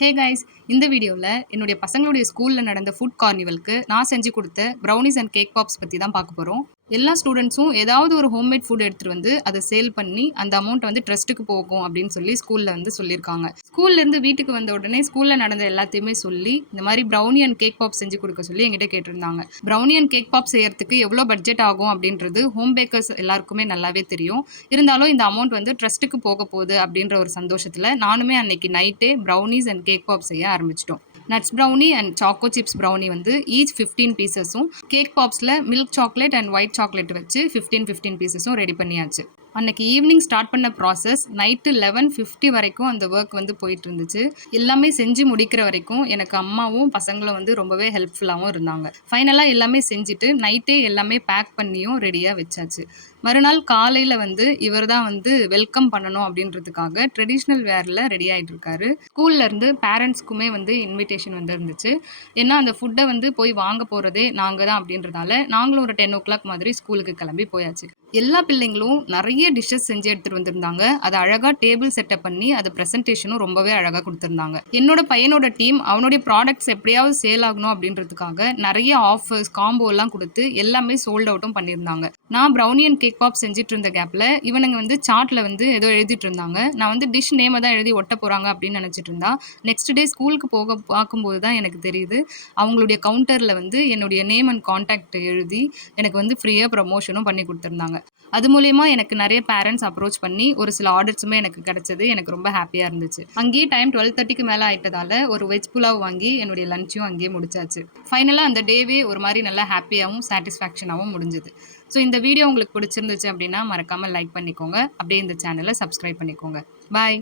Hey guys, இந்த வீடியோவில் என்னுடைய பசங்களுடைய ஸ்கூலில் நடந்த ஃபுட் கார்னிவலுக்கு நான் செஞ்சு கொடுத்த ப்ரௌனிஸ் அண்ட் கேக் பாப்ஸ் பற்றி தான் பார்க்க போகிறோம். எல்லா ஸ்டூடெண்ட்ஸும் ஏதாவது ஒரு ஹோம்மேட் ஃபுட் எடுத்துகிட்டு வந்து அதை சேல் பண்ணி அந்த அமௌண்ட் வந்து ட்ரஸ்ட்டுக்கு போகும் அப்படின்னு ஸ்கூலில் வந்து சொல்லியிருக்காங்க. ஸ்கூல்லேருந்து வீட்டுக்கு வந்த உடனே ஸ்கூலில் நடந்த எல்லாத்தையுமே சொல்லி இந்த மாதிரி ப்ரௌனி அண்ட் கேக் பாப் செஞ்சு கொடுக்க சொல்லி என்கிட்ட கேட்டிருந்தாங்க. ப்ரௌனி அண்ட் கேக் பாப் செய்யறதுக்கு எவ்வளோ பட்ஜெட் ஆகும் அப்படின்றது ஹோம் பேக்கர்ஸ் எல்லாருக்குமே நல்லாவே தெரியும். இருந்தாலும் இந்த அமௌண்ட் வந்து ட்ரஸ்ட்டுக்கு போக போகுது அப்படின்ற ஒரு சந்தோஷத்தில் நானுமே அன்னைக்கு நைட்டே ப்ரௌனிஸ் அண்ட் கேக் பாப் செய்ய ஆரம்பிச்சிட்டோம். Nuts brownie and choco chips brownie வந்து ஈச் 15 பீசஸும், கேக் பாப்ஸில் milk chocolate and white chocolate வச்சு 15 பீசஸும் ரெடி பண்ணியாச்சு. அன்னைக்கு ஈவினிங் ஸ்டார்ட் பண்ண ப்ராசஸ் நைட்டு 11:50 வரைக்கும் அந்த ஒர்க் வந்து போயிட்டு இருந்துச்சு. எல்லாமே செஞ்சு முடிக்கிற வரைக்கும் எனக்கு அம்மாவும் பசங்களும் வந்து ரொம்பவே ஹெல்ப்ஃபுல்லாகவும் இருந்தாங்க. ஃபைனலாக எல்லாமே செஞ்சுட்டு நைட்டே எல்லாமே பேக் பண்ணியும் ரெடியாக வச்சாச்சு. மறுநாள் காலையில் வந்து இவர் தான் வந்து வெல்கம் பண்ணணும் அப்படின்றதுக்காக ட்ரெடிஷ்னல் வேரில் ரெடி ஆகிட்டு இருக்காரு. ஸ்கூல்லேருந்து பேரண்ட்ஸ்க்குமே வந்து இன்விடேஷன் வந்து இருந்துச்சு. ஏன்னா அந்த ஃபுட்டை வந்து போய் வாங்க போகிறதே நாங்கள் தான் அப்படின்றதால நாங்களும் ஒரு 10 o'clock மாதிரி ஸ்கூலுக்கு கிளம்பி போயாச்சு. எல்லா பிள்ளைங்களும் நிறைய டிஷ்ஷஸ் செஞ்சு எடுத்துகிட்டு வந்திருந்தாங்க. அதை அழகாக டேபிள் செட்டப் பண்ணி அது ப்ரெசன்டேஷனும் ரொம்பவே அழகாக கொடுத்துருந்தாங்க. என்னோட பையனோட டீம் அவனுடைய ப்ராடக்ட்ஸ் எப்படியாவது சேல் ஆகணும் அப்படின்றதுக்காக நிறைய ஆஃபர்ஸ் காம்போ எல்லாம் கொடுத்து எல்லாமே சோல்ட் அவுட்டும் பண்ணியிருந்தாங்க. நான் ப்ரௌனி அண்ட் கேக் பாப் செஞ்சுட்டு இருந்த கேப்பில் இவனுங்க வந்து சார்ட்டில் வந்து ஏதோ எழுதிட்டு இருந்தாங்க. நான் வந்து டிஷ் நேமை தான் எழுதி ஒட்ட போகிறாங்க அப்படின்னு நினச்சிட்டு இருந்தா. நெக்ஸ்ட் டே ஸ்கூலுக்கு போக பார்க்கும்போது தான் எனக்கு தெரியுது அவங்களுடைய கவுண்டரில் வந்து என்னுடைய நேம் அண்ட் கான்டாக்ட் எழுதி எனக்கு வந்து ஃப்ரீயாக ப்ரமோஷனும் பண்ணி கொடுத்துருந்தாங்க. அது மூலயமா எனக்கு நிறைய பேரண்ட்ஸ் அப்ரோச் பண்ணி ஒரு சில ஆர்டர்ஸுமே எனக்கு கிடைச்சது. எனக்கு ரொம்ப ஹாப்பியாக இருந்துச்சு. அங்கேயே டைம் 12:30க்கு மேலே ஆயிட்டதால ஒரு வெஜ் புலாவ் வாங்கி என்னுடைய லஞ்சையும் அங்கேயே முடிச்சாச்சு. ஃபைனலாக அந்த டேவே ஒரு மாதிரி நல்லா ஹாப்பியாகவும் சாட்டிஸ்ஃபேக்ஷனாகவும் முடிஞ்சுது. ஸோ இந்த வீடியோ உங்களுக்கு பிடிச்சிருந்துச்சு அப்படின்னா மறக்காமல் லைக் பண்ணிக்கோங்க. அப்படியே இந்த சேனலை சப்ஸ்கிரைப் பண்ணிக்கோங்க. பாய்.